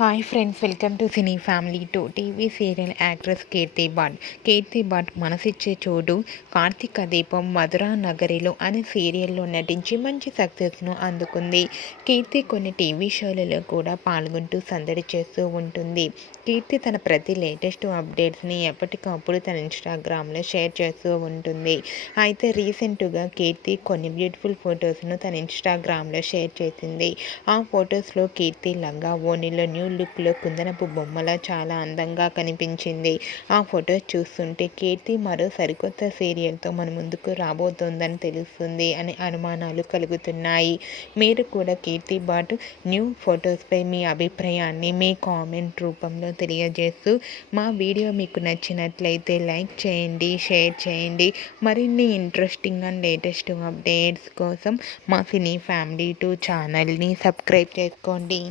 Hi friends, welcome to cine family to TV serial actress Keerthi Bhat. Keerthi Bhat మనసిచ్చే చోటు, కార్తీక దీపం, మధురా నగరిలో అనే సీరియల్లో నటించి మంచి సక్సెస్ను అందుకుంది. కీర్తి కొన్ని టీవీ షోలలో కూడా పాల్గొంటూ సందడి చేస్తూ ఉంటుంది. కీర్తి తన ప్రతి లేటెస్ట్ అప్డేట్స్ని ఎప్పటికప్పుడు తన ఇన్స్టాగ్రామ్లో షేర్ చేస్తూ ఉంటుంది. అయితే రీసెంట్గా కీర్తి కొన్ని బ్యూటిఫుల్ ఫొటోస్ను తన ఇన్స్టాగ్రామ్లో షేర్ చేసింది. ఆ ఫొటోస్లో కీర్తి లంగా ఓణిలో న్యూ లుక్లో కుందనపు బొమ్మలా చాలా అందంగా కనిపించింది. ఆ ఫొటోస్ చూస్తుంటే కీర్తి మరో సరికొత్త సీరియల్తో మన ముందుకు రాబోతోందని తెలుస్తుంది అని అనుమానాలు కలుగుతున్నాయి. మీరు కూడా కీర్తి భట్ న్యూ ఫొటోస్పై మీ అభిప్రాయాన్ని మీ కామెంట్ రూపంలో తెలియజేస్తూ, మా వీడియో మీకు నచ్చినట్లయితే లైక్ చేయండి, షేర్ చేయండి. మరిన్ని ఇంట్రెస్టింగ్ అండ్ లేటెస్ట్ అప్డేట్స్ కోసం మా సినీ ఫ్యామిలీ 2 ఛానల్ని సబ్స్క్రైబ్ చేసుకోండి.